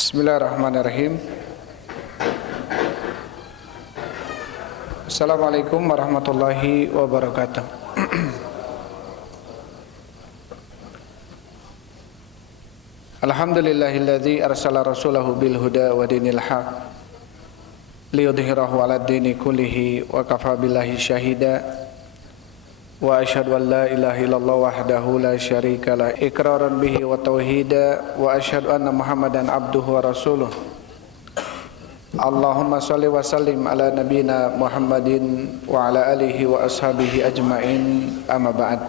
Bismillahirrahmanirrahim. Assalamualaikum warahmatullahi wabarakatuh. Alhamdulillahilladzi arsala rasulahu bil huda wa dinil haq liyudhhirahu 'alad dini kullihi wa kafa billahi syahida. Wa asyhadu an la ilaha illallah wahdahu la syarika lah iqraran bihi wa tauhida wa asyhadu anna Muhammadan abduhu wa rasuluh. Allahumma shalli wa sallim ala nabiyyina Muhammadin wa ala alihi wa ashabihi ajmain, amma ba'd.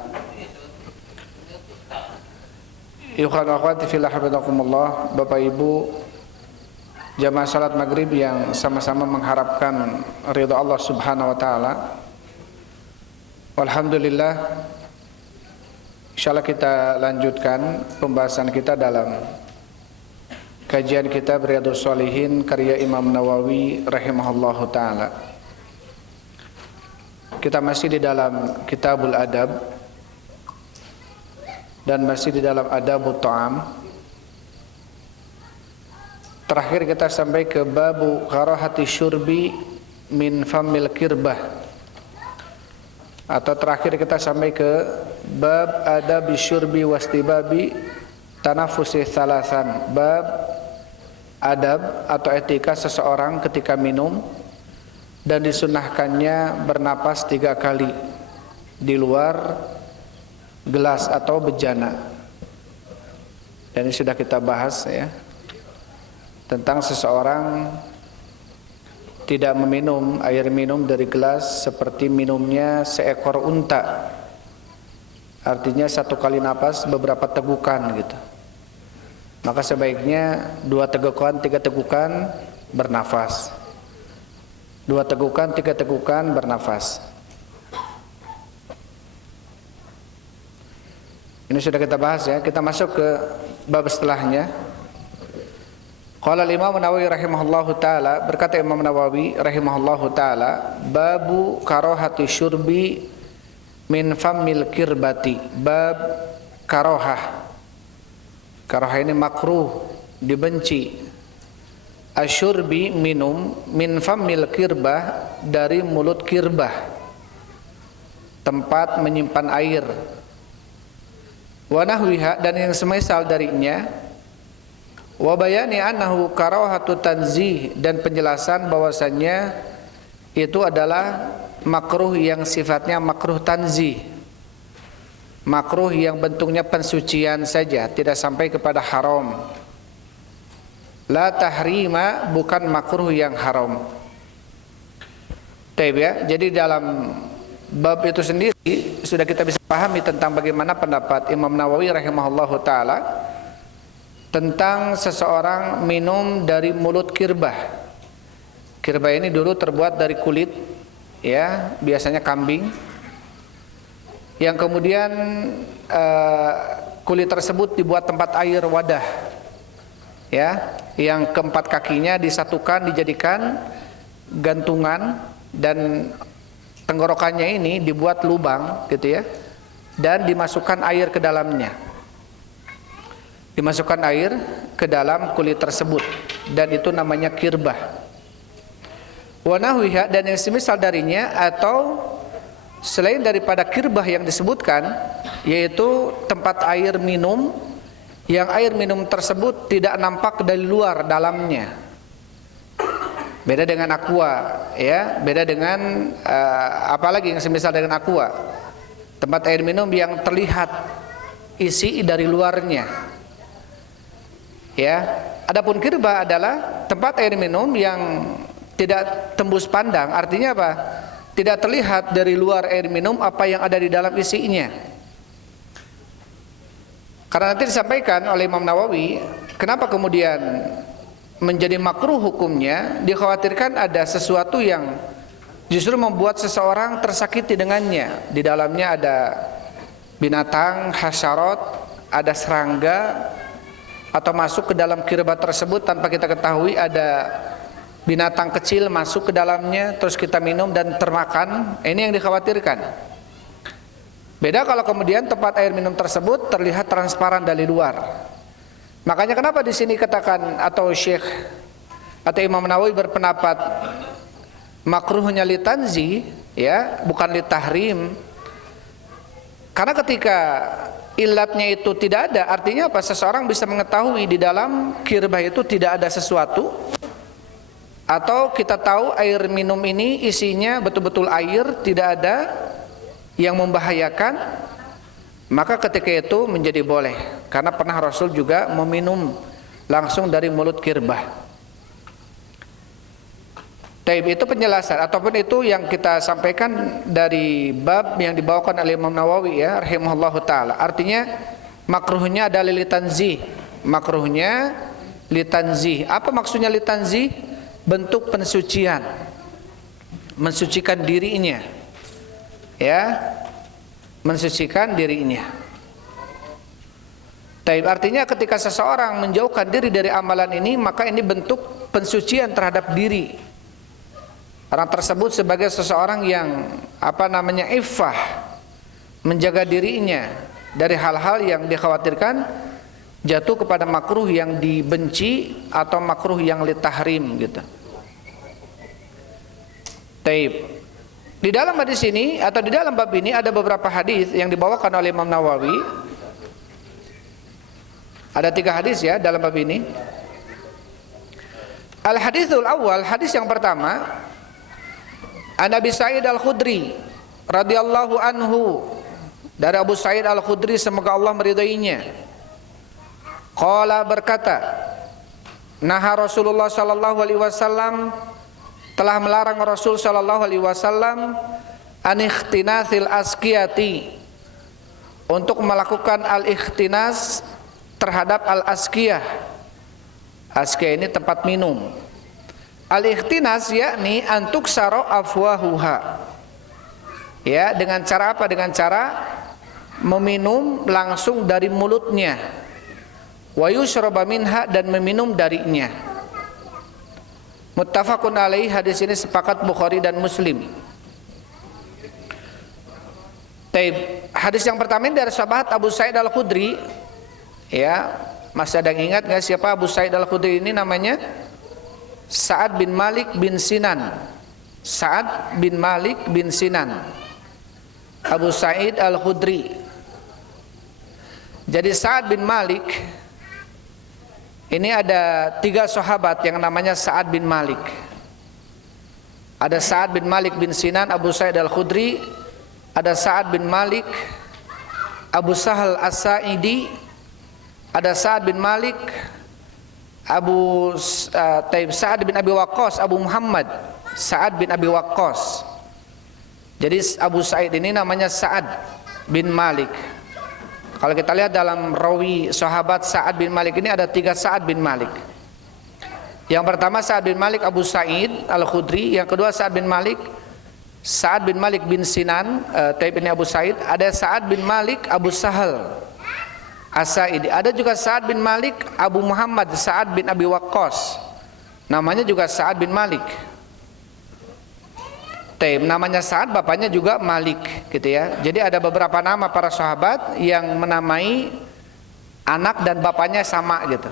Ikhwan wa akhwati fillah hafizakumullah, Bapak Ibu jamaah salat maghrib yang sama-sama mengharapkan ridha Allah Subhanahu wa taala. Alhamdulillah, insyaallah kita lanjutkan pembahasan kita dalam kajian kitab Riyadhus Shalihin karya Imam Nawawi rahimahullahu taala. Kita masih di dalam Kitabul Adab dan masih di dalam Adabut Ta'am. Terakhir kita sampai ke babu karahati syurbi min famil kirbah, atau terakhir kita sampai ke bab adabi syurbi wastibabi tanafusi thalasan, bab adab atau etika seseorang ketika minum dan disunahkannya bernapas 3 kali di luar gelas atau bejana. Dan ini sudah kita bahas ya, tentang seseorang tidak meminum air minum dari gelas seperti minumnya seekor unta. Artinya 1 kali napas beberapa tegukan gitu. Maka sebaiknya 2 tegukan, 3 tegukan bernafas. 2 tegukan, 3 tegukan bernafas. Ini sudah kita bahas ya. Kita masuk ke bab setelahnya. Qala Imam Nawawi rahimahullahu taala, berkata Imam Nawawi rahimahullahu taala, babu karahati syurbi min famil kirbati, bab karahah. Karahah ini makruh, dibenci. Asyurbi minum, min famil kirbah, dari mulut kirbah, tempat menyimpan air. Wa nahwiha, dan yang semisal darinya. Wa bayani annahu karahatu tanzih, dan penjelasan bahwasannya itu adalah makruh yang sifatnya makruh tanzih, makruh yang bentuknya pensucian saja, tidak sampai kepada haram. La tahrima, bukan makruh yang haram. Taib ya. Jadi dalam bab itu sendiri sudah kita bisa pahami tentang bagaimana pendapat Imam Nawawi rahimahullahu taala tentang seseorang minum dari mulut kirbah. Kirbah ini dulu terbuat dari kulit ya, biasanya kambing, yang kemudian kulit tersebut dibuat tempat air wadah ya, yang keempat kakinya disatukan, dijadikan gantungan, dan tenggorokannya ini dibuat lubang gitu ya, dan dimasukkan air ke dalamnya. Dimasukkan air ke dalam kulit tersebut, dan itu namanya kirbah. Wa nahwiha, dan yang semisal darinya atau selain daripada kirbah yang disebutkan, yaitu tempat air minum yang air minum tersebut tidak nampak dari luar dalamnya. Beda dengan aqua ya, beda dengan apalagi yang semisal dengan aqua, tempat air minum yang terlihat isi dari luarnya. Ya, adapun kirbah adalah tempat air minum yang tidak tembus pandang. Artinya apa? Tidak terlihat dari luar air minum apa yang ada di dalam isinya. Karena nanti disampaikan oleh Imam Nawawi, kenapa kemudian menjadi makruh hukumnya, dikhawatirkan ada sesuatu yang justru membuat seseorang tersakiti dengannya. Di dalamnya ada binatang, hasyarat, ada serangga, atau masuk ke dalam kirbah tersebut tanpa kita ketahui ada binatang kecil masuk ke dalamnya, terus kita minum dan termakan. Ini yang dikhawatirkan. Beda kalau kemudian tempat air minum tersebut terlihat transparan dari luar. Makanya kenapa di sini katakan atau Syekh atau Imam Nawawi berpendapat makruhnya litanzi, ya, bukan litahrim. Karena ketika ilatnya itu tidak ada, artinya apa? Seseorang bisa mengetahui di dalam kirbah itu tidak ada sesuatu, atau kita tahu air minum ini isinya betul-betul air, tidak ada yang membahayakan, maka ketika itu menjadi boleh. Karena pernah Rasul juga meminum langsung dari mulut kirbah. Taib, itu penjelasan ataupun itu yang kita sampaikan dari bab yang dibawakan oleh Imam Nawawi, ya, rahimahullahu taala. Artinya makruhnya adalah litanzih. Makruhnya litanzih. Apa maksudnya litanzih? Bentuk pensucian. Mensucikan dirinya. Ya. Mensucikan dirinya. Taib, artinya ketika seseorang menjauhkan diri dari amalan ini, maka ini bentuk pensucian terhadap diri. Orang tersebut sebagai seseorang yang iffah, menjaga dirinya dari hal-hal yang dikhawatirkan jatuh kepada makruh yang dibenci atau makruh yang litahrim gitu. Taib. Di dalam hadis ini atau di dalam bab ini ada beberapa hadis yang dibawakan oleh Imam Nawawi. Ada 3 hadis, ya, dalam bab ini. Al-hadithul awal, hadis yang pertama, An Abi Sa'id Al-Khudri radhiyallahu anhu, dari Abu Sa'id Al-Khudri semoga Allah meridainya. Qala, berkata, naha Rasulullah sallallahu alaihi wasallam, telah melarang Rasul sallallahu alaihi wasallam an ikhtinasil askiyati, untuk melakukan al-ikhtinas terhadap al-askiyah. Askiyah ini tempat minum. Al-ikhtinas yakni antuk saro afwahuha, ya, dengan cara apa? Dengan cara meminum langsung dari mulutnya, wa yushraba minha, dan meminum darinya. Muttafaqun alaih, hadis ini sepakat Bukhari dan Muslim. Taib. Hadis yang pertama ini dari sahabat Abu Sa'id Al-Khudri, ya. Masih ada yang ingat nggak siapa Abu Sa'id Al-Khudri ini? Namanya Sa'ad bin Malik bin Sinan. Sa'ad bin Malik bin Sinan, Abu Sa'id Al-Khudri. Jadi Sa'ad bin Malik ini ada 3 sahabat yang namanya Sa'ad bin Malik. Ada Sa'ad bin Malik bin Sinan, Abu Sa'id Al-Khudri. Ada Sa'ad bin Malik Abu Sahal As-Sa'idi. Ada Sa'ad bin Malik Sa'ad bin Abi Waqqas, Abu Muhammad Sa'ad bin Abi Waqqas. Jadi Abu Sa'id ini namanya Sa'ad bin Malik. Kalau kita lihat dalam rawi sahabat Sa'ad bin Malik ini ada 3 Sa'ad bin Malik. Yang pertama Sa'ad bin Malik Abu Sa'id Al-Khudri. Yang kedua Sa'ad bin Malik Sa'ad bin Malik bin Sinan, Taib ini Abu Sa'id. Ada Sa'ad bin Malik Abu Sahal As-Sa'idi. Ada juga Sa'ad bin Malik Abu Muhammad Sa'ad bin Abi Waqqas. Namanya juga Sa'ad bin Malik. Taib, namanya Sa'ad, bapaknya juga Malik, gitu ya. Jadi ada beberapa nama para sahabat yang menamai anak dan bapaknya sama gitu.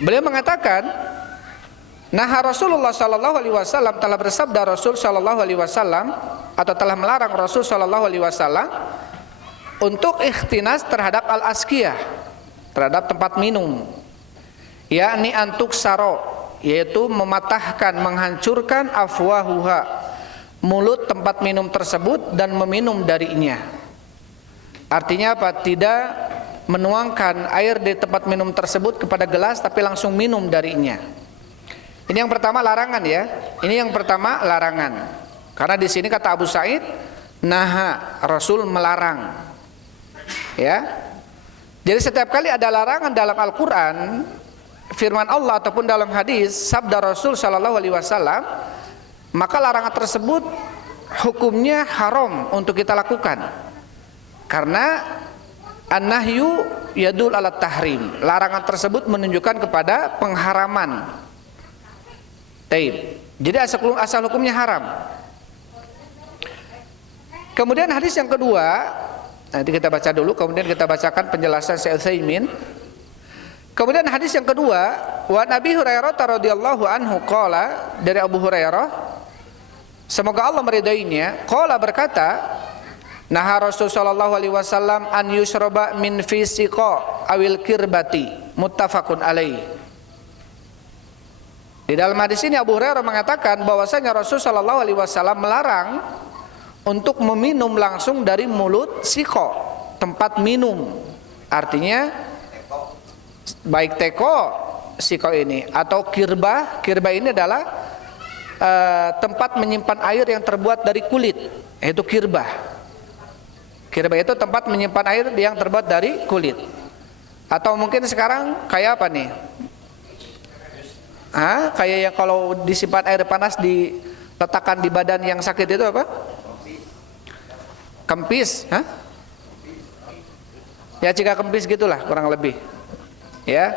Beliau mengatakan, nah Rasulullah sallallahu alaihi wasallam, telah bersabda Rasul sallallahu alaihi wasallam, atau telah melarang Rasul sallallahu alaihi wasallam untuk ikhtinas terhadap al-askiyah, terhadap tempat minum, yakni antuk saro, yaitu mematahkan, menghancurkan afwahuha, mulut tempat minum tersebut, dan meminum darinya. Artinya apa? Tidak menuangkan air di tempat minum tersebut kepada gelas, tapi langsung minum darinya. Ini yang pertama larangan, ya. Ini yang pertama larangan. Karena di sini kata Abu Sa'id, naha, Rasul melarang. Ya. Jadi setiap kali ada larangan dalam Al-Qur'an, firman Allah ataupun dalam hadis sabda Rasul sallallahu alaihi wasallam, maka larangan tersebut hukumnya haram untuk kita lakukan. Karena an-nahyu yadul ala tahrim. Larangan tersebut menunjukkan kepada pengharaman. Taib. Jadi asal hukumnya haram. Kemudian hadis yang kedua, nanti kita baca dulu, kemudian kita bacakan penjelasan Syekh Utsaimin. Kemudian hadis yang kedua, wa Nabi Hurairah radhiyallahu anhu qala, dari Abu Hurairah semoga Allah meridainya, qala berkata, naha Rasul sallallahu alaihi wasallam an yushraba min fi siqa awil kirbati, muttafaqun alaih. Di dalam hadis ini Abu Hurairah mengatakan bahwasanya Rasul sallallahu alaihi wasallam melarang untuk meminum langsung dari mulut siqa, tempat minum. Artinya baik teko siko ini atau kirbah. Kirbah ini adalah tempat menyimpan air yang terbuat dari kulit, yaitu kirbah. Kirbah itu tempat menyimpan air yang terbuat dari kulit. Atau mungkin sekarang kayak apa nih? Kayak yang kalau disimpan air panas diletakkan di badan yang sakit itu apa? Kempis. Ya jika kempis gitulah kurang lebih. Ya,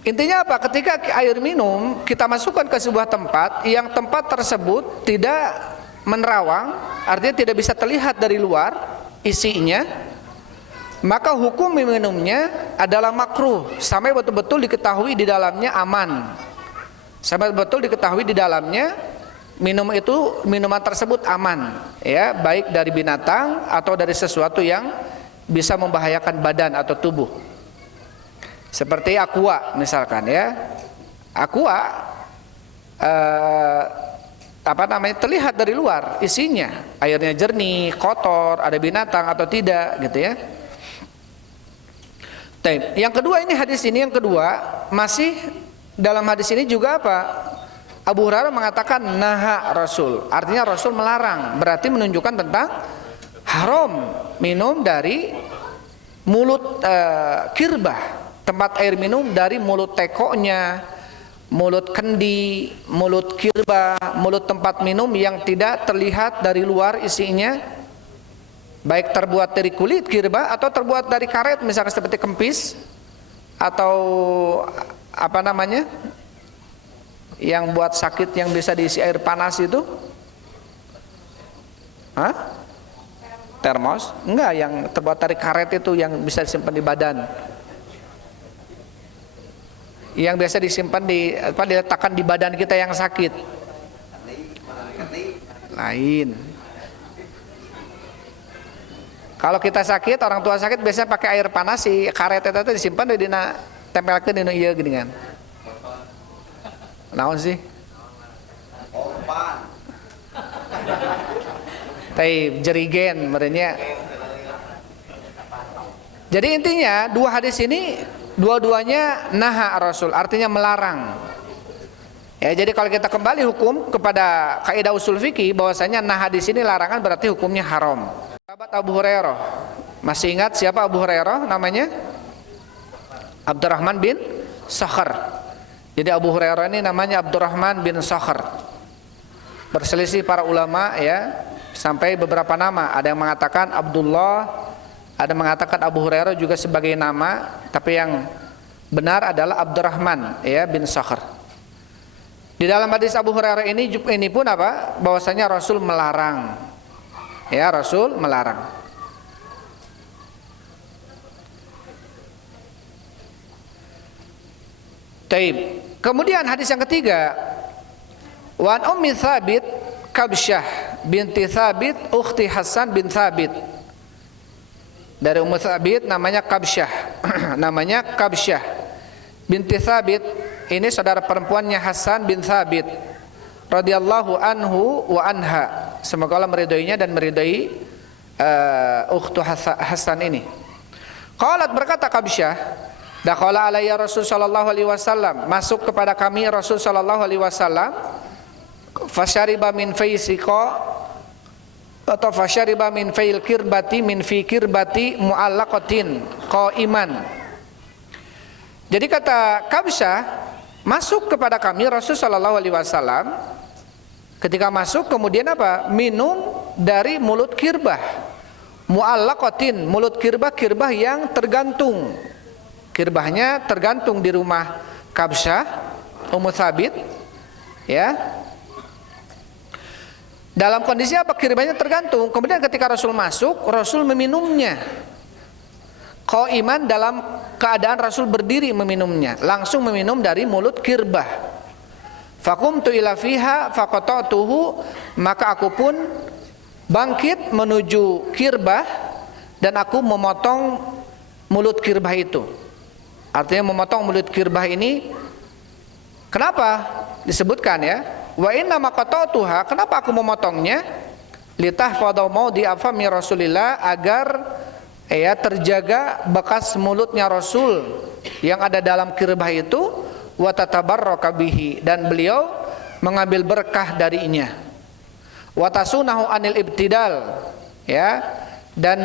intinya apa? Ketika air minum kita masukkan ke sebuah tempat yang tempat tersebut tidak menerawang, artinya tidak bisa terlihat dari luar isinya, maka hukum minumnya adalah makruh sampai betul-betul diketahui di dalamnya aman, sampai betul diketahui di dalamnya minuman tersebut aman, ya, baik dari binatang atau dari sesuatu yang bisa membahayakan badan atau tubuh. Seperti aqua misalkan, ya. Aqua terlihat dari luar isinya, airnya jernih, kotor, ada binatang atau tidak gitu ya. Yang kedua, ini hadis ini yang kedua, masih dalam hadis ini juga apa? Abu Hurairah mengatakan naha Rasul, artinya Rasul melarang, berarti menunjukkan tentang haram minum dari mulut kirbah, tempat air minum dari mulut tekonya, mulut kendi, mulut kirbah, mulut tempat minum yang tidak terlihat dari luar isinya, baik terbuat dari kulit kirbah atau terbuat dari karet misalnya seperti kempis atau apa namanya yang buat sakit yang bisa diisi air panas itu, termos? Enggak, yang terbuat dari karet itu yang bisa disimpan di badan, yang biasa disimpan diletakkan di badan kita yang sakit. Lain. Kalau kita sakit, orang tua sakit biasanya pakai air panas, si karet itu disimpan di dina tempelkeun dina ieu geuningan. Naon sih? Taib jerigen merenya. Jadi intinya dua hadis ini dua-duanya naha Rasul, artinya melarang. Ya, jadi kalau kita kembali hukum kepada kaidah usul fikih bahwasanya naha di sini larangan berarti hukumnya haram. Sahabat Abu Hurairah, masih ingat siapa Abu Hurairah namanya? Abdurrahman bin Sakhar. Jadi Abu Hurairah ini namanya Abdurrahman bin Sakhar. Berselisih para ulama, ya, sampai beberapa nama. Ada yang mengatakan Abdullah, ada yang mengatakan Abu Hurairah juga sebagai nama, tapi yang benar adalah Abdurrahman, ya, bin Sakhar. Di dalam hadis Abu Hurairah ini pun apa? Bahwasanya Rasul melarang. Ya, Rasul melarang. Taib. Kemudian hadis yang ketiga, wa an Ummi Thabit Kabsyah binti Thabit ukhti Hasan bin Thabit. Dari Ummu Thabit namanya Kabsyah. Namanya Kabsyah binti Thabit, ini saudara perempuannya Hasan bin Thabit radhiyallahu anhu wa anha. Semoga Allah meridainya dan meridai ukhtu Hasan ini. Qalat, berkata Kabsyah, dakhala alayya Rasul sallallahu alaihi wasallam, masuk kepada kami Rasul sallallahu alaihi wasallam, fasyariba min faisiqa atau fasyariba min fail kirbati min fi kirbati muallaqatin qaiman. Jadi kata Kabsyah, masuk kepada kami Rasul sallallahu alaihi wasallam, ketika masuk kemudian apa? Minum dari mulut kirbah. Muallaqatin, mulut kirbah, kirbah yang tergantung. Kirbahnya tergantung di rumah Kabsyah, Ummu Thabit, ya. Dalam kondisi apa? Kirbahnya tergantung. Kemudian ketika Rasul masuk, Rasul meminumnya. qaiman, dalam keadaan Rasul berdiri meminumnya, langsung meminum dari mulut kirbah. Faqumtu ila fiha faqata'tuhu, maka aku pun bangkit menuju kirbah dan aku memotong mulut kirbah itu. Artinya memotong mulut kirbah ini, kenapa disebutkan ya? Wa inna maqata'tuha, kenapa aku memotongnya? Litahfadhu maudi afami Rasulillah, agar terjaga bekas mulutnya Rasul yang ada dalam kirbah itu, wa tatabarraka bihi, dan beliau mengambil berkah darinya, wa tasunahu anil ibtidal, ya, dan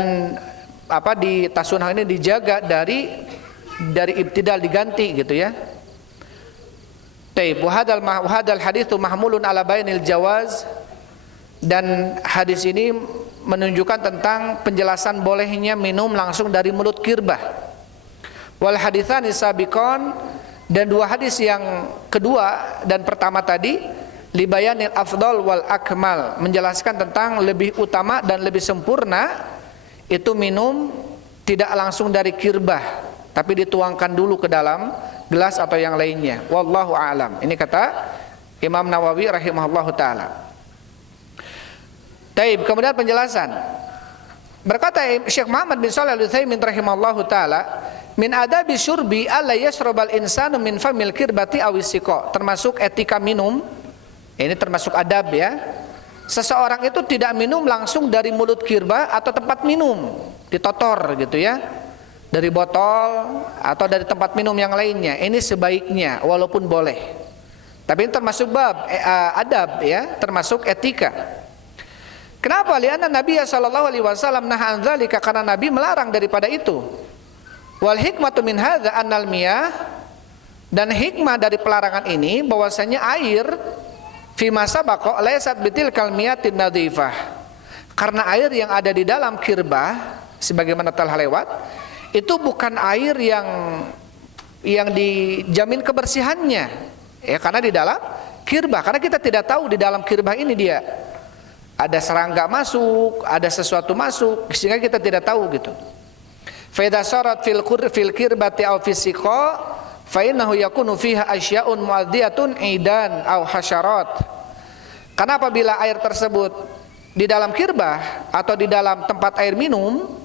di tasunah ini dijaga dari ibtidal, diganti gitu ya. Taib wa hadal haditsu mahmulun ala bainil jawaz, dan hadis ini menunjukkan tentang penjelasan bolehnya minum langsung dari mulut kirbah. Wal haditsani sabiqon, dan dua hadis yang kedua dan pertama tadi, libayanil afdal wal akmal, menjelaskan tentang lebih utama dan lebih sempurna itu minum tidak langsung dari kirbah, tapi dituangkan dulu ke dalam gelas atau yang lainnya. Wallahu a'lam. Ini kata Imam Nawawi rahimahullahu taala. Taib, kemudian penjelasan. Berkata Syekh Muhammad bin Shalih Al-Utsaimin rahimahullahu taala, min adabi syurbi alla yashrabal insanu min famil kirbati aw siqa, termasuk etika minum. Ini termasuk adab ya. Seseorang itu tidak minum langsung dari mulut kirbah atau tempat minum, ditotor gitu ya, dari botol atau dari tempat minum yang lainnya. Ini sebaiknya, walaupun boleh. Tapi ini termasuk bab adab ya, termasuk etika. Kenapa? Lianna Nabi sallallahu alaihi wasallam nahan dzalika, karena Nabi melarang daripada itu. Wal hikmatu min hadza annal miyah, dan hikmah dari pelarangan ini bahwasanya air fi masabaqa laysat bitilkal miyatin nadhifah. Karena air yang ada di dalam kirbah sebagaimana telah lewat, itu bukan air yang dijamin kebersihannya. Ya, karena di dalam kirbah, karena kita tidak tahu di dalam kirbah ini dia ada serangga masuk, ada sesuatu masuk, sehingga kita tidak tahu gitu. Fa idza sarat fil kirbati aw fi siqa fa innahu yakunu fiha asya'un mu'adhdiyatun idan aw hasyarat. Karena apabila air tersebut di dalam kirbah atau di dalam tempat air minum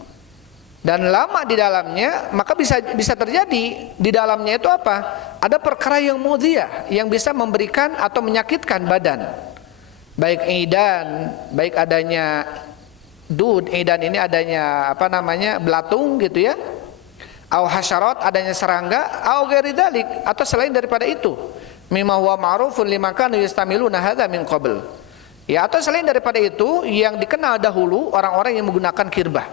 dan lama di dalamnya, maka bisa terjadi di dalamnya itu apa? Ada perkara yang mudhiyah, yang bisa memberikan atau menyakitkan badan. Baik idan, baik adanya idan ini adanya belatung gitu ya, au hasyarat, adanya serangga, au ghairi dzalik, atau selain daripada itu, mimma huwa ma'rufun liman kanu yastamiluna hadza min qabl, ya, atau selain daripada itu yang dikenal dahulu orang-orang yang menggunakan kirbah.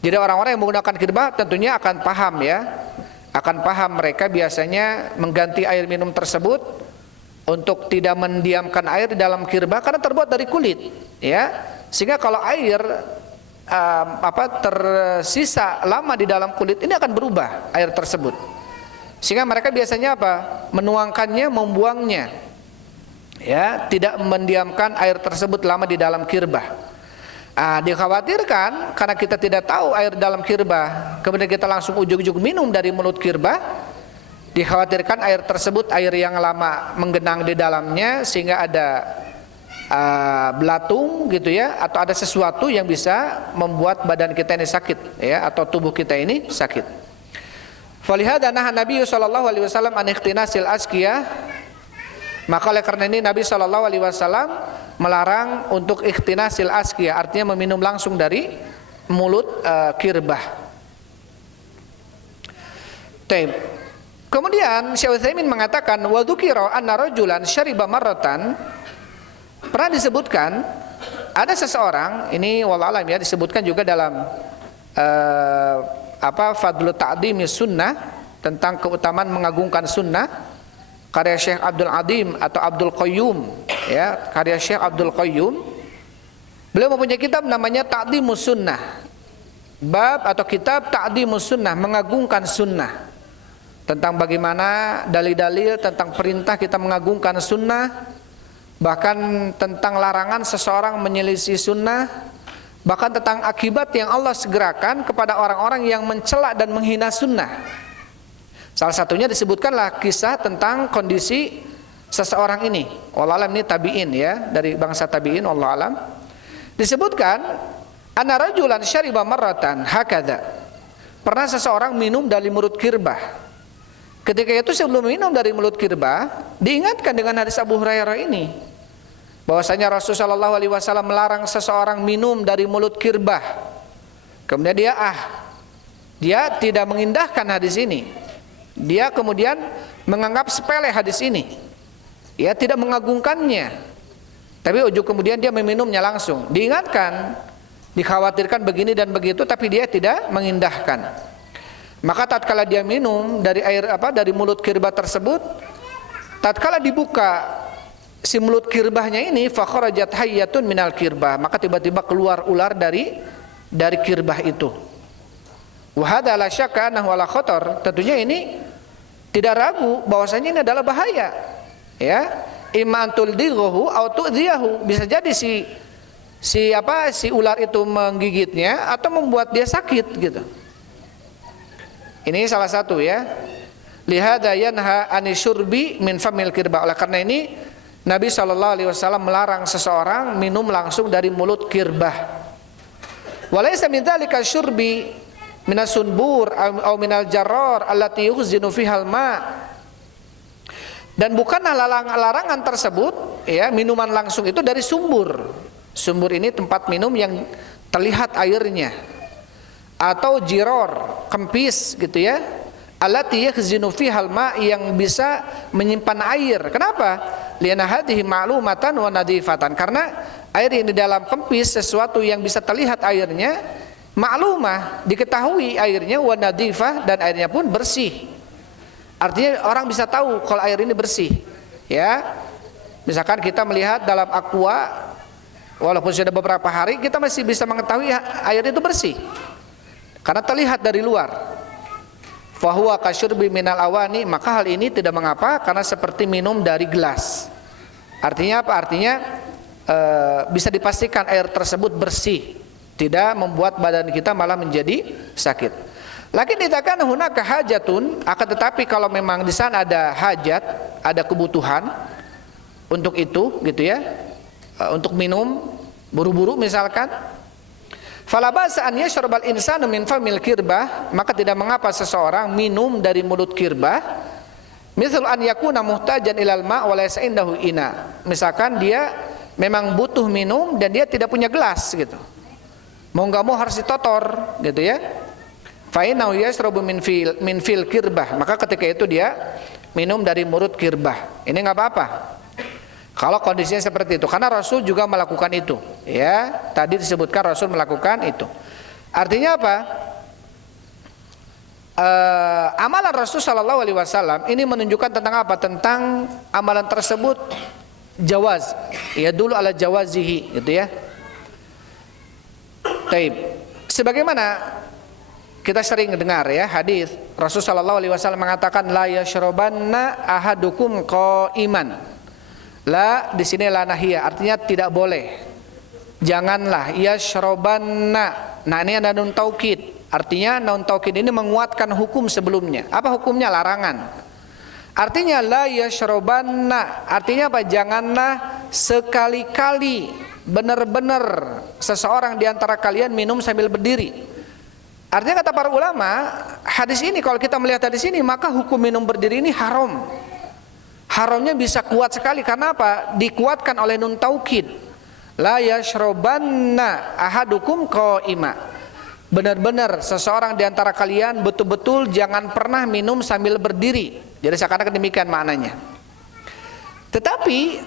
Jadi orang-orang yang menggunakan kirbah tentunya akan paham ya, akan paham mereka biasanya mengganti air minum tersebut untuk tidak mendiamkan air di dalam kirbah karena terbuat dari kulit ya, sehingga kalau air tersisa lama di dalam kulit ini akan berubah air tersebut, sehingga mereka biasanya menuangkannya, membuangnya ya, tidak mendiamkan air tersebut lama di dalam kirbah. Dikhawatirkan karena kita tidak tahu air dalam kirbah, kemudian kita langsung ujug-ujug minum dari mulut kirbah, dikhawatirkan air tersebut air yang lama menggenang di dalamnya sehingga ada belatung gitu ya, atau ada sesuatu yang bisa membuat badan kita ini sakit ya, atau tubuh kita ini sakit. Falihada nahan Nabi sallallahu alaihi wasallam an ikhtinasil asqiyah, maka oleh karena ini Nabi sallallahu alaihi wasallam melarang untuk ikhtinasil asqiyah, artinya meminum langsung dari mulut kirbah. Taib. Kemudian Syekh Utsaimin mengatakan wa dzukira anna rajulan syariba marratan, pernah disebutkan ada seseorang, ini wallahu alam ya, disebutkan juga dalam Fadlu Ta'dimi Sunnah, tentang keutamaan mengagungkan sunnah, karya Syekh Abdul Adim atau Abdul Qayyum ya, karya Syekh Abdul Qayyum. Beliau mempunyai kitab namanya Ta'dimus Sunnah, bab atau kitab Ta'dimus Sunnah, mengagungkan sunnah, tentang bagaimana dalil-dalil tentang perintah kita mengagungkan sunnah, bahkan tentang larangan seseorang menyelisih sunnah, bahkan tentang akibat yang Allah segerakan kepada orang-orang yang mencela dan menghina sunnah. Salah satunya disebutkanlah kisah tentang kondisi seseorang ini. Wallahu alam, ini tabi'in ya, dari bangsa tabi'in, wallahu alam. Disebutkan anna rajulan syariba marratan hakadha. Pernah seseorang minum dari mulut kirbah. Ketika itu sebelum minum dari mulut kirbah, diingatkan dengan hadis Abu Hurairah ini, bahwasanya Rasulullah SAW melarang seseorang minum dari mulut kirbah. Kemudian dia tidak mengindahkan hadis ini. Dia kemudian menganggap sepele hadis ini. Ya, tidak mengagungkannya. Tapi ujung kemudian dia meminumnya langsung. Diingatkan, dikhawatirkan begini dan begitu, tapi dia tidak mengindahkan. Maka tatkala dia minum dari dari mulut kirbah tersebut, tatkala dibuka si mulut kirbahnya ini, fakharajat hayyatun minal kirbah, maka tiba-tiba keluar ular dari kirbah itu. Wa hadza la syakka annahu ala khatar. Tentunya ini tidak ragu bahwasanya ini adalah bahaya. Ya, imma antul dighahu aw tu'dhiyahu, bisa jadi si ular itu menggigitnya atau membuat dia sakit gitu. Ini salah satu ya. Lihada yanha anisyurbi min famil kirbah. Oleh karena ini Nabi SAW melarang seseorang minum langsung dari mulut kirbah. Walaysa min dzalika syurbi minas sunbur au minal jarrar allati yukhzinu fihal ma. Dan bukanlah larangan tersebut ya, minuman langsung itu dari sumur. Sumur ini tempat minum yang terlihat airnya. Atau jiror, kempis gitu ya. Allati yakhzinu fihal ma, yang bisa menyimpan air. Kenapa? Liana hadhihi ma'lumatan wa nadifatan. Karena air yang di dalam kempis sesuatu yang bisa terlihat airnya, maklumah, diketahui airnya, wa nadifah, dan airnya pun bersih. Artinya orang bisa tahu kalau air ini bersih. Ya. Misalkan kita melihat dalam aqua, walaupun sudah beberapa hari, kita masih bisa mengetahui air itu bersih. Karena terlihat dari luar. Fahuwa kasyurbi minal awani, maka hal ini tidak mengapa karena seperti minum dari gelas. Artinya apa? Artinya bisa dipastikan air tersebut bersih, tidak membuat badan kita malah menjadi sakit. Lakin dikatakan hunaka hajatun, akan tetapi kalau memang di sana ada hajat, ada kebutuhan untuk itu gitu ya, untuk minum buru-buru misalkan, fala ba'sa an yashrabal insanu min famil kirbah, maka tidak mengapa seseorang minum dari mulut kirbah, misal an yakuna muhtajan ilal ma' wa laysa indahu ina. Misalkan dia memang butuh minum dan dia tidak punya gelas gitu, mau nggak mau harus ditotor gitu ya. Fa innahu yashrabu min fil kirbah, maka ketika itu dia minum dari mulut kirbah. Ini nggak apa-apa kalau kondisinya seperti itu, karena Rasul juga melakukan itu ya. Tadi disebutkan Rasul melakukan itu. Artinya apa? Amalan Rasul SAW ini menunjukkan tentang apa? Tentang amalan tersebut jawaz, ya, dulu ala jawazihi gitu ya. Taib. Sebagaimana kita sering dengar ya hadis Rasul SAW mengatakan la yashrabanna ahadukum qaiman. La di sini la nahiyah, artinya tidak boleh. Janganlah yashrabanna. Nah, ini ada nun taukid. Artinya nun taukid ini menguatkan hukum sebelumnya. Apa hukumnya? Larangan. Artinya la yashrabanna, artinya apa? Janganlah sekali-kali benar-benar seseorang di antara kalian minum sambil berdiri. Artinya kata para ulama, hadis ini kalau kita melihat hadis ini, maka hukum minum berdiri ini haram. Haramnya bisa kuat sekali karena apa? Dikuatkan oleh nun taukid. La yashrabanna ahadukum qaima. Benar-benar seseorang di antara kalian betul-betul jangan pernah minum sambil berdiri. Jadi seakan-akan demikian maknanya. Tetapi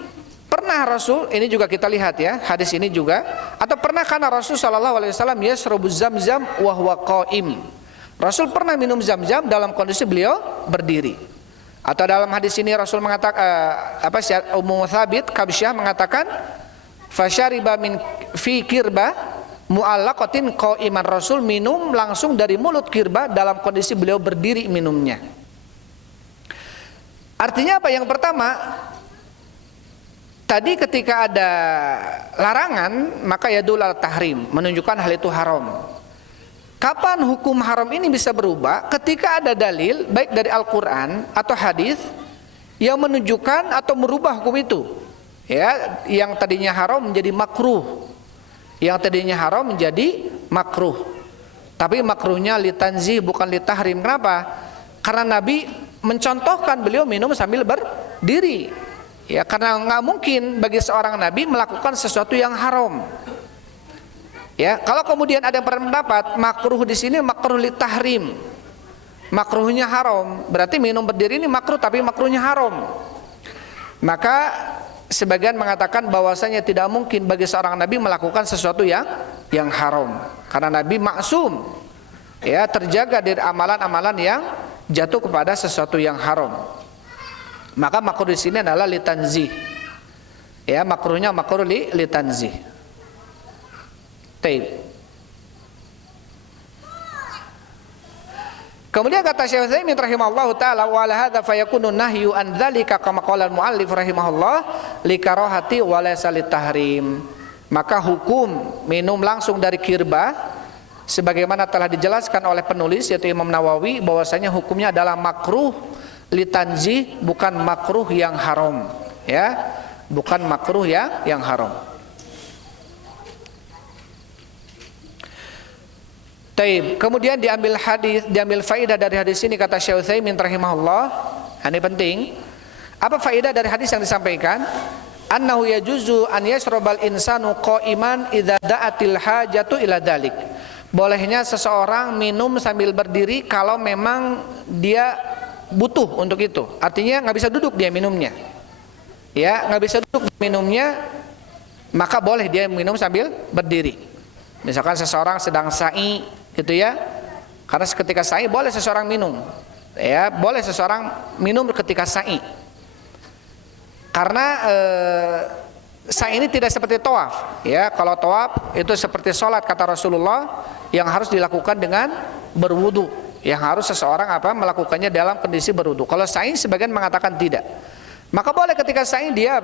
pernah Rasul, ini juga kita lihat ya, hadis ini juga, atau pernah karena Rasul SAW yashrabu zamzam wa huwa qaim. Rasul pernah minum zam-zam dalam kondisi beliau berdiri. Atau dalam hadis ini Rasul mengatakan Ummu Thabit Kabsyah mengatakan fasyariba min fi kirbah mu'allaqatin qaiman. Rasul minum langsung dari mulut kirbah dalam kondisi beliau berdiri minumnya. Artinya apa? Yang pertama, Tadi ketika ada larangan, maka yadul al tahrim, menunjukkan hal itu haram. Kapan hukum haram ini bisa berubah? Ketika ada dalil baik dari Al-Qur'an atau hadis yang menunjukkan atau merubah hukum itu. Ya, yang tadinya haram menjadi makruh. Yang tadinya haram menjadi makruh. Tapi makruhnya litanzih bukan litahrim. Kenapa? Karena Nabi mencontohkan beliau minum sambil berdiri. Ya, karena nggak mungkin bagi seorang nabi melakukan sesuatu yang haram. Ya, kalau kemudian ada yang berpendapat makruh di sini makruh li tahrim, makruhnya haram, berarti minum berdiri ini makruh tapi makruhnya haram. Maka sebagian mengatakan bahwasanya tidak mungkin bagi seorang nabi melakukan sesuatu yang haram, karena nabi maksum, ya, terjaga dari amalan-amalan yang jatuh kepada sesuatu yang haram. Maka makruh di sini adalah litanzih. Ya, makruhnya makruh litanzih. Taib. Kemudian kata Syekh Utsaimin rahimahullahu taala wa la hadza fayakunu nahyu an dzalika kama qala al-muallif rahimahullah li karahati wa laysa litahrim. Maka hukum minum langsung dari kirbah sebagaimana telah dijelaskan oleh penulis yaitu Imam Nawawi bahwasanya hukumnya adalah makruh litanzih, bukan makruh yang haram, ya, bukan makruh yang haram. Taib. Kemudian diambil faedah dari hadis ini kata Syekh Utsaimin rahimahullah, ini penting. Apa faedah dari hadis yang disampaikan? Annahu yajuzu an yashrabal insanu qa'iman idza da'atil hajatu ila dzalik. Bolehnya seseorang minum sambil berdiri kalau memang dia butuh untuk itu, artinya nggak bisa duduk dia minumnya, ya, nggak bisa duduk minumnya, maka boleh dia minum sambil berdiri. Misalkan seseorang sedang sa'i, gitu ya, karena ketika sa'i boleh seseorang minum, ya, boleh seseorang minum ketika sa'i, karena sa'i ini tidak seperti tawaf, ya, kalau tawaf itu seperti sholat kata Rasulullah yang harus dilakukan dengan berwudu. Yang harus seseorang melakukannya dalam kondisi berwudu. Kalau sa'i sebagian mengatakan tidak. Maka boleh ketika sa'i dia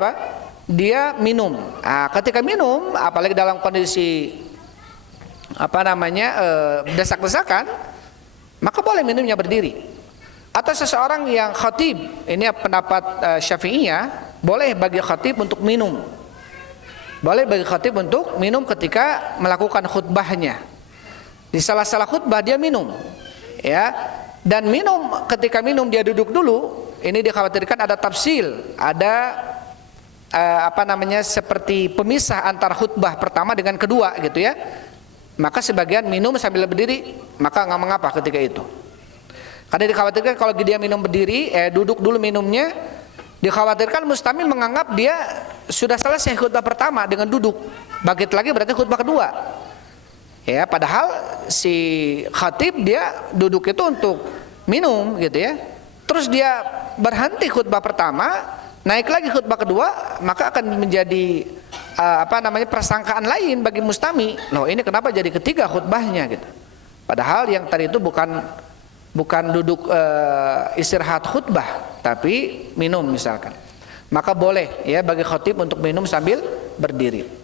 dia minum. Nah, ketika minum apalagi dalam kondisi desak-desakan, maka boleh minumnya berdiri. Atau seseorang yang khatib, ini pendapat Syafi'iyah, boleh bagi khatib untuk minum. Boleh bagi khatib untuk minum ketika melakukan khutbahnya. Di salah-salah khutbah dia minum. Ya, dan minum ketika minum dia duduk dulu. Ini dikhawatirkan ada tafsil, ada seperti pemisah antara khutbah pertama dengan kedua, gitu ya. Maka sebagian minum sambil berdiri, maka nggak mengapa ketika itu. Karena dikhawatirkan kalau dia minum berdiri, duduk dulu minumnya, dikhawatirkan mustamil menganggap dia sudah selesai khutbah pertama dengan duduk, bangkit lagi berarti khutbah kedua. Ya, padahal si khatib dia duduk itu untuk minum, gitu ya. Terus dia berhenti khutbah pertama, naik lagi khutbah kedua, maka akan menjadi persangkaan lain bagi mustami. Loh, ini kenapa jadi ketiga khutbahnya, gitu. Padahal yang tadi itu bukan duduk istirahat khutbah, tapi minum misalkan. Maka boleh ya bagi khatib untuk minum sambil berdiri.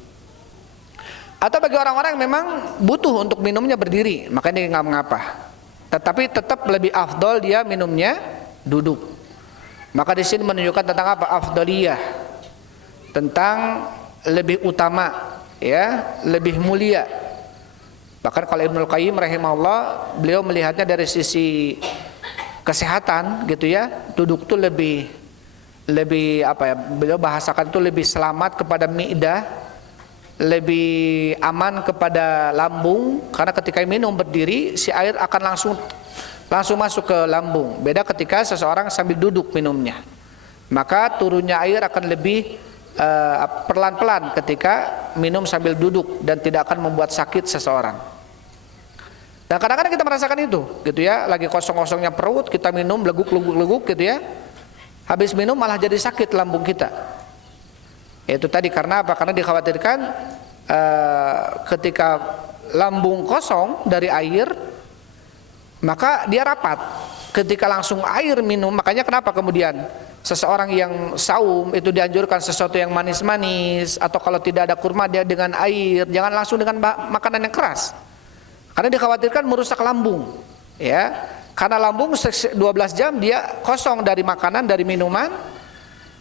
Atau bagi orang-orang yang memang butuh untuk minumnya berdiri, maka ini nggak mengapa. Tetapi tetap lebih afdol dia minumnya duduk. Maka di sini menunjukkan tentang apa? Afdaliyah, tentang lebih utama, ya, lebih mulia. Bahkan kalau Ibnul Qayyim rahimahullah, beliau melihatnya dari sisi kesehatan, gitu ya. Duduk itu lebih beliau bahasakan itu lebih selamat kepada mi'dah, lebih aman kepada lambung, karena ketika minum berdiri si air akan langsung masuk ke lambung. Beda ketika seseorang sambil duduk minumnya, maka turunnya air akan lebih pelan-pelan ketika minum sambil duduk dan tidak akan membuat sakit seseorang. Dan kadang-kadang kita merasakan itu, gitu ya, lagi kosong-kosongnya perut kita minum leguk-leguk, gitu ya, habis minum malah jadi sakit lambung kita. Itu tadi karena apa? Karena dikhawatirkan ketika lambung kosong dari air, maka dia rapat. Ketika langsung air minum, makanya kenapa kemudian seseorang yang saum itu dianjurkan sesuatu yang manis-manis, atau kalau tidak ada kurma dia dengan air, jangan langsung dengan makanan yang keras. Karena dikhawatirkan merusak lambung, ya. Karena lambung 12 jam dia kosong dari makanan, dari minuman,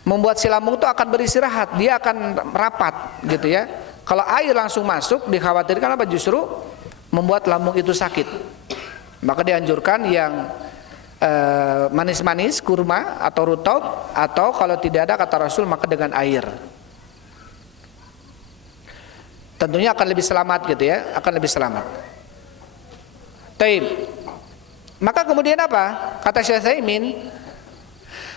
membuat si lambung itu akan beristirahat, dia akan rapat gitu ya. Kalau air langsung masuk dikhawatirkan apa? Justru membuat lambung itu sakit. Maka dianjurkan yang manis-manis, kurma atau rutab, atau kalau tidak ada kata Rasul maka dengan air. Tentunya akan lebih selamat gitu ya, akan lebih selamat. Taib. Maka kemudian apa? Kata Syekh Utsaimin,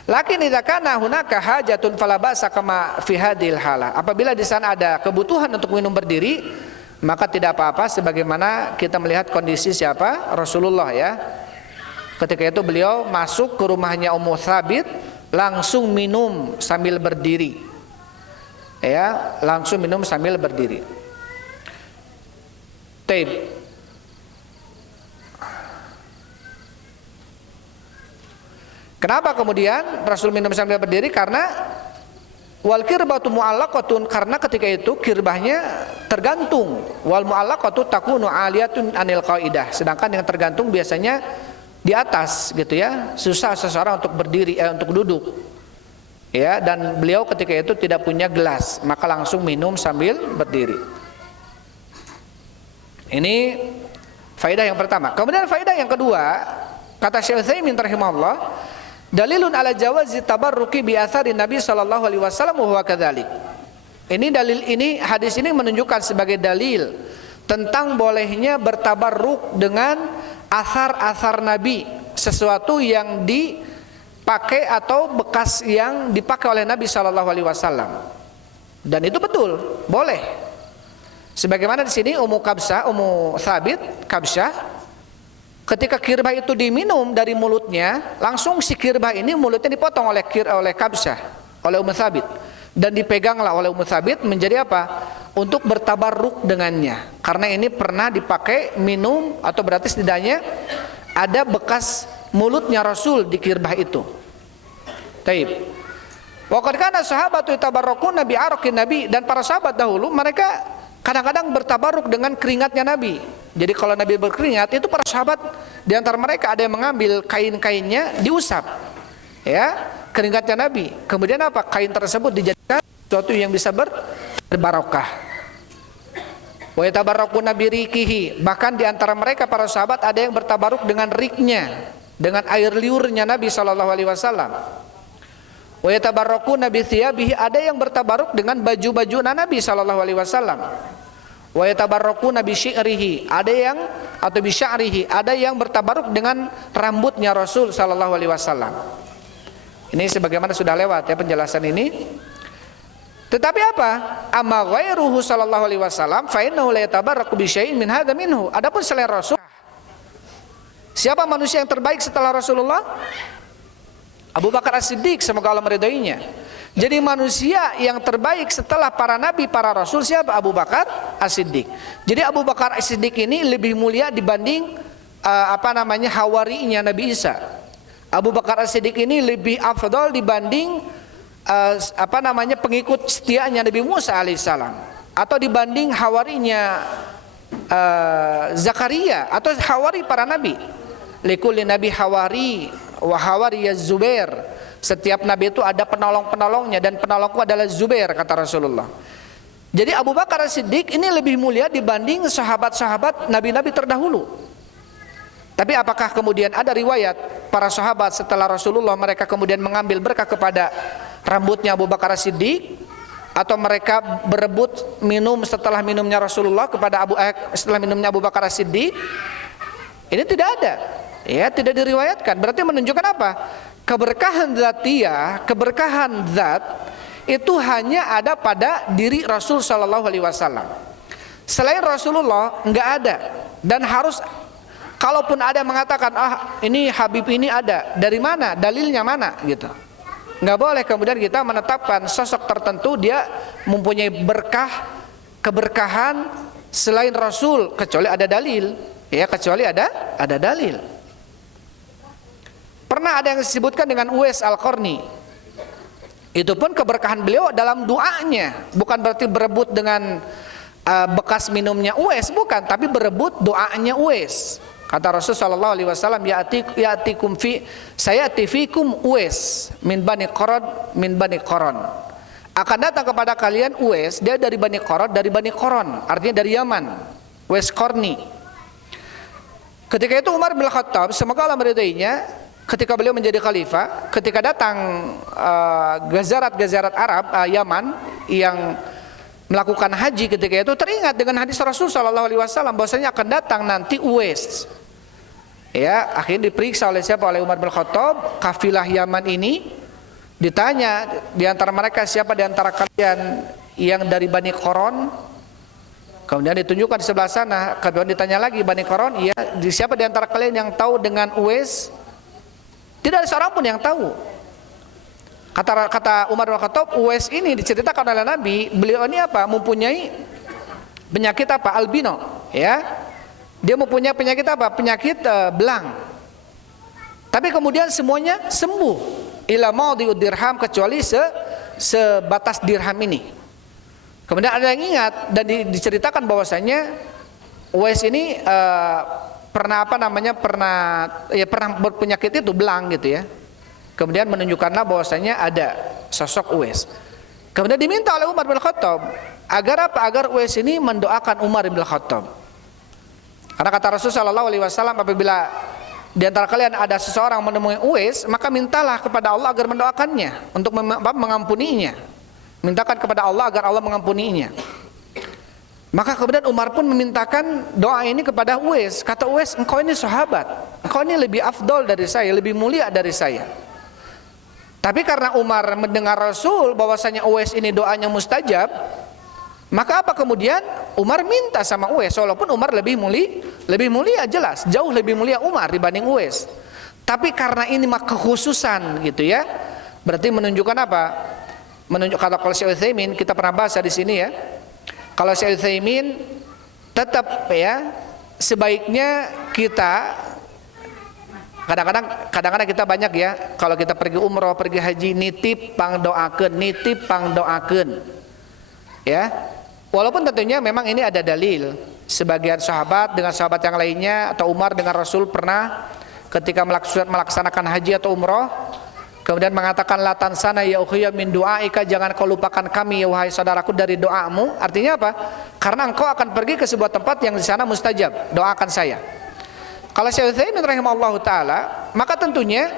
lakin idza kana hunaka hajatun fala ba'sa kama fi hadhil halah. Apabila di sana ada kebutuhan untuk minum berdiri, maka tidak apa-apa sebagaimana kita melihat kondisi siapa? Rasulullah ya. Ketika itu beliau masuk ke rumahnya Ummu Thabit, langsung minum sambil berdiri. Ya, langsung minum sambil berdiri. Taib. Kenapa kemudian Rasul minum sambil berdiri? Karena wal kirbatu mu'allaqatun, karena ketika itu kirbahnya tergantung. Wal mu'allaqatu takunu aliyatun anil qaidah. Sedangkan yang tergantung biasanya di atas gitu ya, susah seseorang untuk berdiri, untuk duduk ya. Dan beliau ketika itu tidak punya gelas, maka langsung minum sambil berdiri. Ini faedah yang pertama. Kemudian faedah yang kedua, kata Syekh Utsaimin rahimahullah, dalilun ala jawazi tabarruki bi athari Nabi sallallahu alaihi wasallam wa huwa kadzalik. Ini dalil ini, hadis ini menunjukkan sebagai dalil tentang bolehnya bertabarruk dengan asar-asar Nabi, sesuatu yang dipakai atau bekas yang dipakai oleh Nabi Shallallahu Alaihi Wasallam, dan itu betul boleh. Sebagaimana di sini Ummu Thabit Kabsyah, ketika kirbah itu diminum dari mulutnya, langsung si kirbah ini mulutnya dipotong oleh Kabsyah, oleh Ummu Thabit, dan dipeganglah oleh Ummu Thabit menjadi apa? Untuk bertabarruk dengannya, karena ini pernah dipakai minum, atau berarti setidaknya ada bekas mulutnya Rasul di kirbah itu. Taib. Wa qad kana sahabatu yatabarrukuna bi araqin Nabi, dan para sahabat dahulu mereka kadang-kadang bertabarruk dengan keringatnya Nabi. Jadi kalau Nabi berkeringat, itu para sahabat di antara mereka ada yang mengambil kain-kainnya diusap, ya, keringatnya Nabi. Kemudian apa? Kain tersebut dijadikan sesuatu yang bisa berbarokah. Wa yatabarrakuna birikihi, bahkan di antara mereka para sahabat ada yang bertabaruk dengan riknya, dengan air liurnya Nabi sallallahu alaihi wasallam. Wa yatabarrakuna bi thiyabihi, ada yang bertabaruk dengan baju-baju Nabi sallallahu alaihi wasallam. Wa yatabarrakuna bi syi'rihi, ada yang, atau bi sya'rihi, ada yang bertabaruk dengan rambutnya Rasul sallallahu alaihi wasallam. Ini sebagaimana sudah lewat ya penjelasan ini. Tetapi apa? Amma ghairuhu sallallahu alaihi wasallam fa innahu la yatabarraku bi syai'in min hadza minhu. Adapun selain Rasul, siapa manusia yang terbaik setelah Rasulullah? Abu Bakar As-Siddiq, semoga Allah meridainya. Jadi manusia yang terbaik setelah para nabi, para rasul siapa? Abu Bakar As-Siddiq. Jadi Abu Bakar As-Siddiq ini lebih mulia dibanding hawarinya Nabi Isa. Abu Bakar As-Siddiq ini lebih afdal dibanding pengikut setianya Nabi Musa alaihissalam, atau dibanding hawarinya Zakaria, atau hawari para nabi. Likulli nabi hawari wa hawari Zubair. Setiap nabi itu ada penolong-penolongnya, dan penolongku adalah Zubair, kata Rasulullah. Jadi Abu Bakar As-Siddiq ini lebih mulia dibanding sahabat-sahabat nabi-nabi terdahulu. Tapi apakah kemudian ada riwayat para sahabat setelah Rasulullah mereka kemudian mengambil berkah kepada rambutnya Abu Bakar As-Siddiq, atau mereka berebut minum setelah minumnya Rasulullah setelah minumnya Abu Bakar As-Siddiq? Ini tidak ada, ya, tidak diriwayatkan. Berarti menunjukkan apa? Keberkahan zatiyah, keberkahan zat itu hanya ada pada diri Rasul Shallallahu Alaihi Wasallam. Selain Rasulullah nggak ada, dan harus, kalaupun ada yang mengatakan ini Habib ini ada, dari mana? Dalilnya mana? Gitu. Nggak boleh kemudian kita menetapkan sosok tertentu dia mempunyai keberkahan selain Rasul, kecuali ada dalil, ya, kecuali ada dalil. Pernah ada yang disebutkan dengan Uwais Al-Qarni. Itu pun keberkahan beliau dalam doanya, bukan berarti berebut dengan bekas minumnya Uwais, bukan, tapi berebut doanya Uwais. Kata Rasul sallallahu alaihi wasallam, ya'tikum fi sayati fikum Uwais min bani Qarad min bani Qaran. Akan datang kepada kalian Uwais, dia dari Bani Qarad, dari Bani Qaran, artinya dari Yaman, Uwais Qarni. Ketika itu Umar bin Khattab, semoga Allah meridainya, ketika beliau menjadi khalifah, ketika datang gazarat-gazarat Arab, Yaman yang melakukan haji ketika itu, teringat dengan hadis Rasul sallallahu alaihi wasallam bahwasanya akan datang nanti Uwais. Ya, akhirnya diperiksa oleh siapa? Oleh Umar bin Khattab, kafilah Yaman ini. Ditanya di antara mereka, siapa di antara kalian yang dari Bani Qaran? Kemudian ditunjukkan di sebelah sana. Kemudian ditanya lagi, Bani Qaran, iya. Siapa di antara kalian yang tahu dengan Uwais? Tidak ada seorang pun yang tahu. Kata Umar bin Khattab, Uwais ini diceritakan oleh Nabi, beliau ini apa? Mempunyai penyakit apa? Albino, ya. Dia mempunyai penyakit apa? Penyakit belang. Tapi kemudian semuanya sembuh. Ila maudhi'ud dirham, kecuali sebatas dirham ini. Kemudian ada yang ingat dan diceritakan bahwasanya Uwais ini pernah berpenyakit itu belang gitu ya. Kemudian menunjukkanlah bahwasanya ada sosok Uwais. Kemudian diminta oleh Umar bin Khattab agar apa? Agar Uwais ini mendoakan Umar bin Khattab. Karena kata Rasulullah sallallahu alaihi wasallam, apabila di antara kalian ada seseorang menemui Uwais, maka mintalah kepada Allah agar mendoakannya untuk mengampuninya. Mintakan kepada Allah agar Allah mengampuninya. Maka kemudian Umar pun memintakan doa ini kepada Uwais. Kata Uwais, engkau ini sahabat, engkau ini lebih afdol dari saya, lebih mulia dari saya. Tapi karena Umar mendengar Rasul bahwasanya Uwais ini doanya mustajab, maka apa kemudian Umar minta sama Uwais, walaupun Umar lebih mulia jelas, jauh lebih mulia Umar dibanding Uwais. Tapi karena ini mah kekhususan gitu ya. Berarti menunjukkan apa? Menunjukkan kalau Syekh Utsaimin, kita pernah bahas di sini ya. Kalau Syekh Utsaimin tetap ya, sebaiknya kita kadang-kadang kita banyak ya, kalau kita pergi umroh, pergi haji, nitip pang doakeun. Ya. Walaupun tentunya memang ini ada dalil. Sebagian sahabat dengan sahabat yang lainnya atau Umar dengan Rasul pernah ketika melaksanakan haji atau umroh, kemudian mengatakan la tansana ya ukhiya min du'aika, jangan kau lupakan kami ya wahai saudaraku dari doamu. Artinya apa? Karena engkau akan pergi ke sebuah tempat yang di sana mustajab, doakan saya. Kalau Syekh Utsaimin rahimahullahu taala, maka tentunya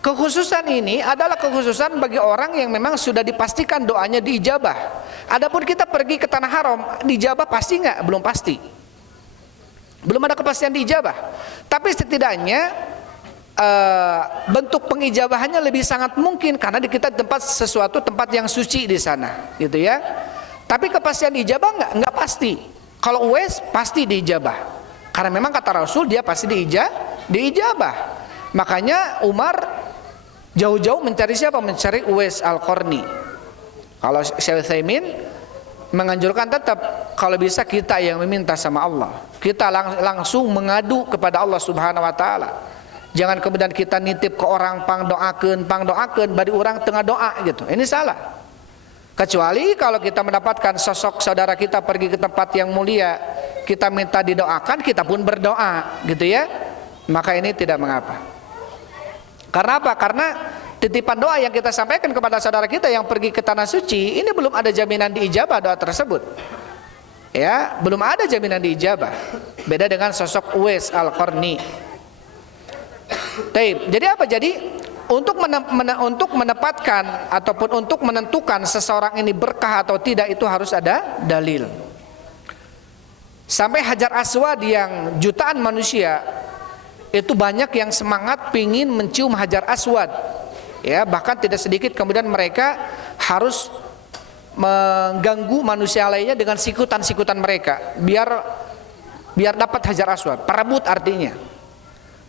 kekhususan ini adalah kekhususan bagi orang yang memang sudah dipastikan doanya diijabah. Adapun kita pergi ke tanah haram, diijabah pasti enggak? Belum pasti. Belum ada kepastian diijabah. Tapi setidaknya bentuk pengijabahannya lebih sangat mungkin karena di kita tempat yang suci di sana, gitu ya. Tapi kepastian diijabah enggak pasti. Kalau Uwais pasti diijabah. Karena memang kata Rasul dia pasti diijabah. Makanya Umar jauh-jauh mencari siapa? Mencari Uwais Al-Qarni. Kalau Syekh Utsaimin menganjurkan tetap kalau bisa kita yang meminta sama Allah. Kita langsung mengadu kepada Allah Subhanahu wa taala. Jangan kemudian kita nitip ke orang pang doakeun bari orang tengah doa gitu. Ini salah. Kecuali kalau kita mendapatkan sosok saudara kita pergi ke tempat yang mulia, kita minta didoakan, kita pun berdoa gitu ya. Maka ini tidak mengapa. Karena apa? Karena titipan doa yang kita sampaikan kepada saudara kita yang pergi ke tanah suci, ini belum ada jaminan diijabah doa tersebut. Ya, belum ada jaminan diijabah. Beda dengan sosok Uwais Al-Qarni. Jadi apa? Jadi untuk menempatkan ataupun untuk menentukan seseorang ini berkah atau tidak itu harus ada dalil. Sampai Hajar Aswad yang jutaan manusia itu banyak yang semangat pingin mencium Hajar Aswad. Ya, bahkan tidak sedikit kemudian mereka harus mengganggu manusia lainnya dengan sikutan-sikutan mereka biar dapat Hajar Aswad, perebut artinya.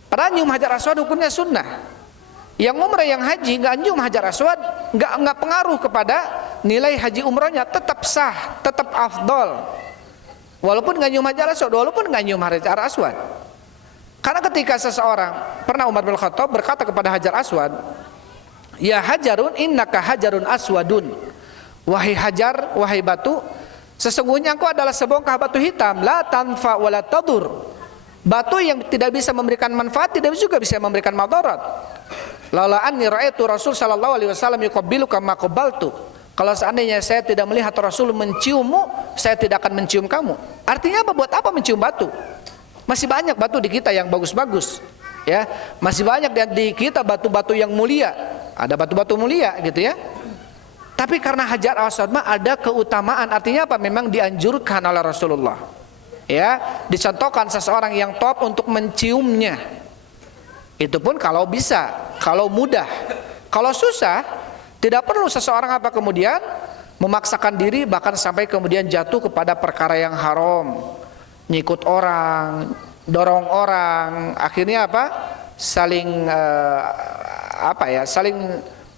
Padahal nyium Hajar Aswad hukumnya sunnah. Yang umrah yang haji nggak nyium Hajar Aswad nggak pengaruh kepada nilai haji umrahnya, tetap sah, tetap afdol. Walaupun nggak nyium Hajar Aswad, walaupun nggak nyium Hajar Aswad. Karena ketika seseorang, pernah Umar bin Khattab berkata kepada Hajar Aswad, Ya hajarun innaka hajarun aswadun. Wahai hajar, wahai batu, sesungguhnya engkau adalah sebongkah batu hitam, la tanfa wa la tadur. Batu yang tidak bisa memberikan manfaat, tidak juga bisa memberikan madarat. Laula anni ra'aitu Rasul sallallahu alaihi wasallam yuqabbiluka ma qabaltu. Kalau seandainya saya tidak melihat Rasul menciummu, saya tidak akan mencium kamu. Artinya apa? Buat apa mencium batu? Masih banyak batu di kita yang bagus-bagus, ya. Masih banyak di kita batu-batu yang mulia. Ada batu-batu mulia gitu ya. Tapi karena Hajar Aswad ada keutamaan, artinya apa? Memang dianjurkan oleh Rasulullah. Ya, dicontohkan seseorang yang top untuk menciumnya. Itu pun kalau bisa, kalau mudah. Kalau susah, tidak perlu seseorang apa kemudian memaksakan diri bahkan sampai kemudian jatuh kepada perkara yang haram, nyikut orang, dorong orang, akhirnya apa? Saling saling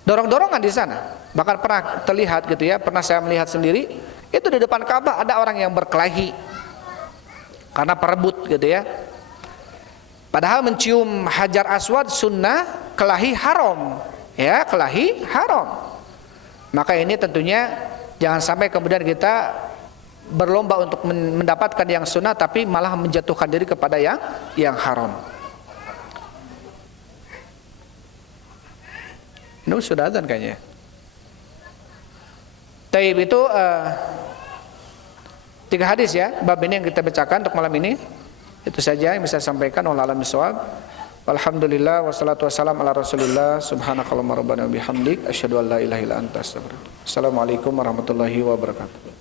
dorong-dorongan di sana. Bahkan pernah terlihat gitu ya, pernah saya melihat sendiri, itu di depan Ka'bah ada orang yang berkelahi karena perebut gitu ya. Padahal mencium Hajar Aswad sunnah, kelahi haram. Ya, kelahi haram. Maka ini tentunya jangan sampai kemudian kita berlomba untuk mendapatkan yang sunnah tapi malah menjatuhkan diri kepada yang haram. Ini sudah azan kayaknya. Taib itu 3 hadis ya, bab ini yang kita bacakan untuk malam ini. Itu saja yang bisa saya sampaikan. Wallahu a'lam bishawab. Alhamdulillah wassalatu wassalamu ala Rasulillah. Subhanakallahumma rabbana bihamdik asyhadu an la ilaha illa anta astaghfiruka. Assalamualaikum warahmatullahi wabarakatuh.